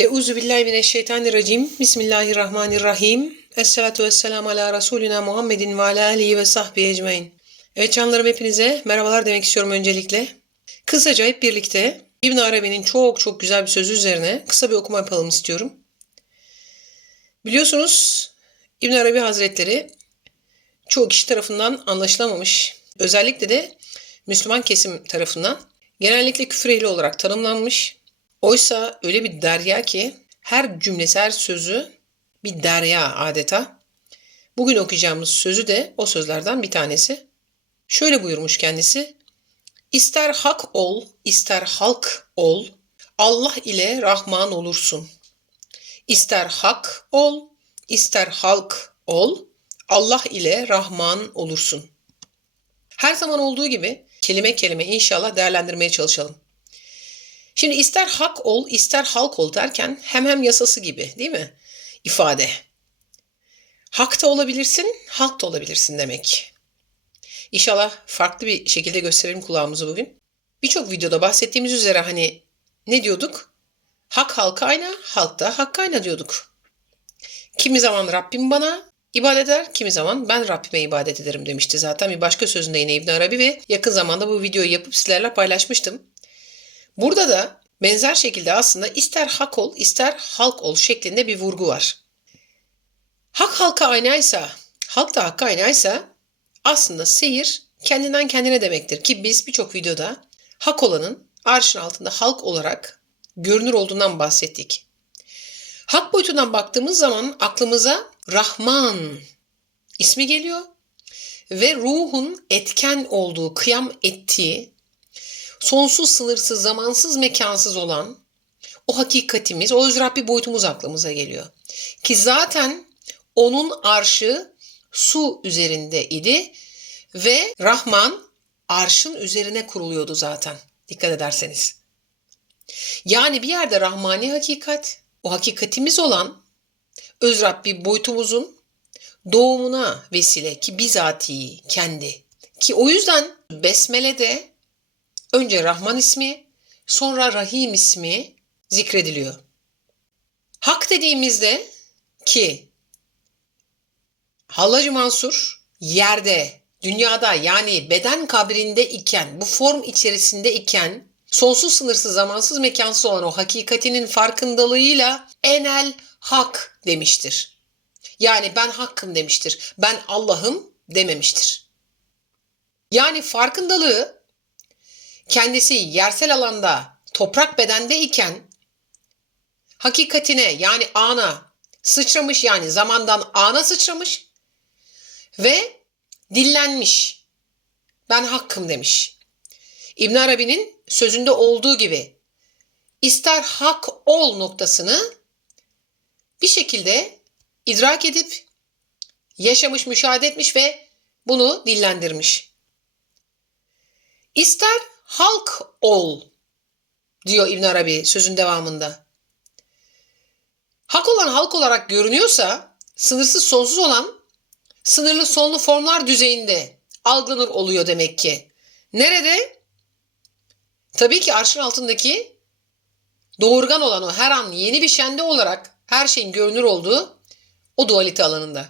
Euzu billahi mineşşeytanirracim. Bismillahirrahmanirrahim. Esselatu vesselamu ala Resulina Muhammedin ve ala alihi ve sahbihi ecmain. Evet canlarım hepinize merhabalar demek istiyorum öncelikle. Kısaca hep birlikte İbn Arabi'nin çok çok güzel bir sözü üzerine kısa bir okuma yapalım istiyorum. Biliyorsunuz İbn Arabi Hazretleri çoğu kişi tarafından anlaşılamamış. Özellikle de Müslüman kesim tarafından genellikle küfür ehli olarak tanımlanmış. Oysa öyle bir derya ki her cümlesi, her sözü bir derya adeta. Bugün okuyacağımız sözü de o sözlerden bir tanesi. Şöyle buyurmuş kendisi. İster hak ol, ister halk ol, Allah ile Rahman olursun. İster hak ol, ister halk ol, Allah ile Rahman olursun. Her zaman olduğu gibi kelime kelime inşallah değerlendirmeye çalışalım. Şimdi ister hak ol, ister halk ol derken hem hem yasası gibi değil mi? İfade. Hak da olabilirsin, halk da olabilirsin demek. İnşallah farklı bir şekilde gösterelim kulağımızı bugün. Birçok videoda bahsettiğimiz üzere hani ne diyorduk? Hak halka ayna, halk da hakka ayna diyorduk. Kimi zaman Rabbim bana ibadet eder, kimi zaman ben Rabbime ibadet ederim demişti zaten bir başka sözünde yine İbn Arabi ve yakın zamanda bu videoyu yapıp sizlerle paylaşmıştım. Burada da benzer şekilde aslında ister hak ol ister halk ol şeklinde bir vurgu var. Hak halka aynaysa, halk da hakka aynaysa aslında seyir kendinden kendine demektir ki biz birçok videoda hak olanın arşın altında halk olarak görünür olduğundan bahsettik. Hak boyutundan baktığımız zaman aklımıza Rahman ismi geliyor ve ruhun etken olduğu, kıyam ettiği, sonsuz, sınırsız, zamansız, mekansız olan o hakikatimiz, o öz Rabbi boyutumuz aklımıza geliyor. Ki zaten onun arşı su üzerinde idi ve Rahman arşın üzerine kuruluyordu zaten. Dikkat ederseniz. Yani bir yerde Rahmani hakikat, o hakikatimiz olan öz Rabbi boyutumuzun doğumuna vesile ki bizatihi kendi. Ki o yüzden Besmele'de önce Rahman ismi, sonra Rahim ismi zikrediliyor. Hak dediğimizde ki Hallacı Mansur yerde, dünyada yani beden kabrinde iken, bu form içerisinde iken sonsuz sınırsız zamansız mekansız olan o hakikatinin farkındalığıyla enel hak demiştir. Yani ben hakkım demiştir. Ben Allah'ım dememiştir. Yani farkındalığı kendisi yersel alanda toprak bedende iken hakikatine yani ana sıçramış yani zamandan ana sıçramış ve dillenmiş. Ben hakkım demiş. İbn Arabi'nin sözünde olduğu gibi ister hak ol noktasını bir şekilde idrak edip yaşamış, müşahede etmiş ve bunu dillendirmiş. İster halk ol diyor İbn Arabi sözün devamında. Hak olan halk olarak görünüyorsa sınırsız sonsuz olan sınırlı sonlu formlar düzeyinde algılanır oluyor demek ki. Nerede? Tabii ki arşın altındaki doğurgan olan o her an yeni bir şende olarak her şeyin görünür olduğu o dualite alanında.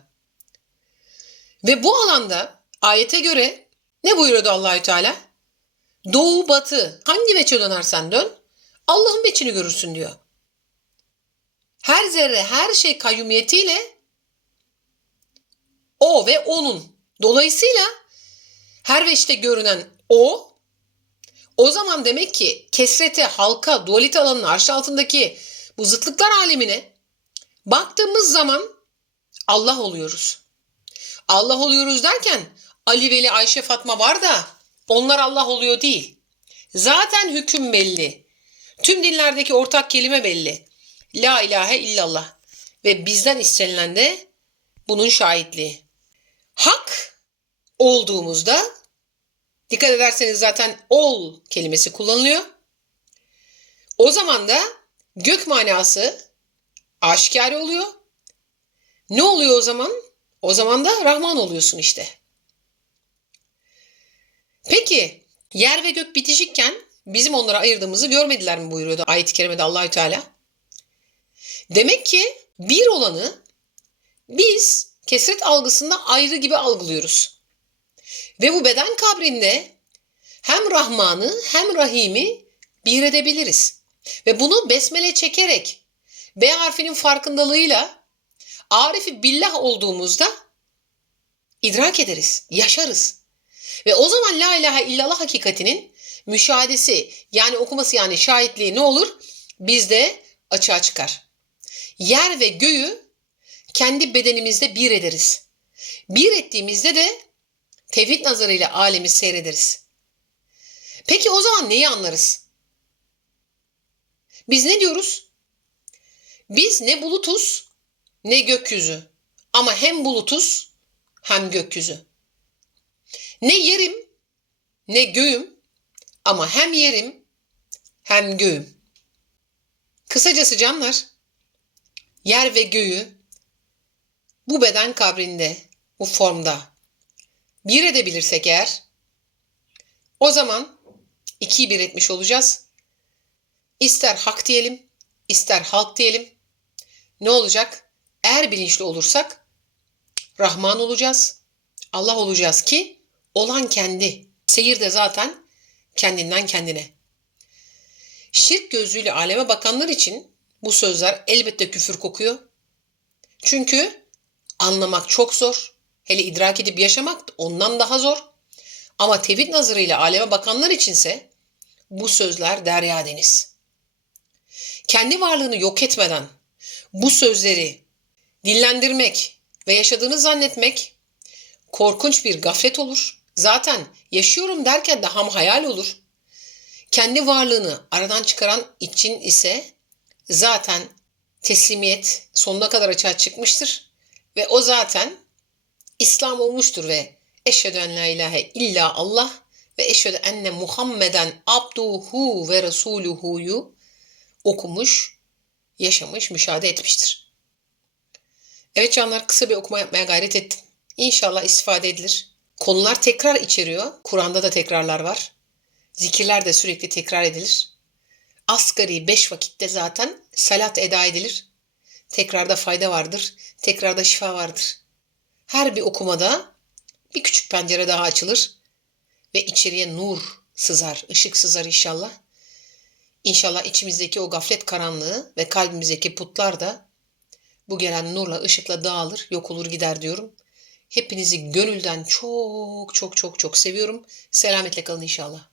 Ve bu alanda ayete göre ne buyuruyordu Allahü Teala? Doğu batı hangi veçe dönersen dön Allah'ın veçini görürsün diyor. Her zerre her şey kayyumiyetiyle o ve onun. Dolayısıyla her veçte görünen o o zaman demek ki kesrete, halka, dualite alanının arş altındaki bu zıtlıklar alemine baktığımız zaman Allah oluyoruz. Allah oluyoruz derken Ali, Veli, Ayşe, Fatma var da onlar Allah oluyor değil. Zaten hüküm belli. Tüm dinlerdeki ortak kelime belli. La ilahe illallah. Ve bizden istenilen de bunun şahitliği. Hak olduğumuzda dikkat ederseniz zaten ol kelimesi kullanılıyor. O zaman da gök manası aşikar oluyor. Ne oluyor o zaman? O zaman da Rahman oluyorsun işte. Peki yer ve gök bitişikken bizim onlara ayırdığımızı görmediler mi buyuruyordu ayet-i kerimede Allahü Teala? Demek ki bir olanı biz kesret algısında ayrı gibi algılıyoruz. Ve bu beden kabrinde hem Rahman'ı hem Rahim'i bir edebiliriz. Ve bunu besmele çekerek B harfinin farkındalığıyla Arifi billah olduğumuzda idrak ederiz, yaşarız. Ve o zaman la ilahe illallah hakikatinin müşahedesi yani okuması yani şahitliği ne olur? Bizde açığa çıkar. Yer ve göğü kendi bedenimizde bir ederiz. Bir ettiğimizde de tevhid nazarıyla alemi seyrederiz. Peki o zaman neyi anlarız? Biz ne diyoruz? Biz ne bulutuz ne gökyüzü. Ama hem bulutuz hem gökyüzü. Ne yerim ne göğüm ama hem yerim hem göğüm. Kısacası canlar, yer ve göğü bu beden kabrinde, bu formda bir edebilirsek eğer, o zaman ikiyi bir etmiş olacağız. İster hak diyelim, ister halk diyelim. Ne olacak? Eğer bilinçli olursak Rahman olacağız. Allah olacağız ki olan kendi. Seyir de zaten kendinden kendine. Şirk gözüyle aleme bakanlar için bu sözler elbette küfür kokuyor. Çünkü anlamak çok zor. Hele idrak edip yaşamak ondan daha zor. Ama tevhid nazarıyla aleme bakanlar içinse bu sözler derya deniz. Kendi varlığını yok etmeden bu sözleri dillendirmek ve yaşadığını zannetmek korkunç bir gaflet olur. Zaten yaşıyorum derken de ham hayal olur. Kendi varlığını aradan çıkaran için ise zaten teslimiyet sonuna kadar açığa çıkmıştır. Ve o zaten İslam olmuştur ve eşhedü en la ilahe illa Allah ve eşhedü enne Muhammeden abduhu ve resuluhu'yu okumuş, yaşamış, müşahede etmiştir. Evet canlar kısa bir okuma yapmaya gayret ettim. İnşallah istifade edilir. Konular tekrar içeriyor. Kur'an'da da tekrarlar var. Zikirler de sürekli tekrar edilir. Asgari beş vakitte zaten salat eda edilir. Tekrarda fayda vardır. Tekrarda şifa vardır. Her bir okumada bir küçük pencere daha açılır ve içeriye nur sızar, ışık sızar inşallah. İnşallah içimizdeki o gaflet karanlığı ve kalbimizdeki putlar da bu gelen nurla, ışıkla dağılır, yok olur gider diyorum. Hepinizi gönülden çok çok çok çok seviyorum. Selametle kalın inşallah.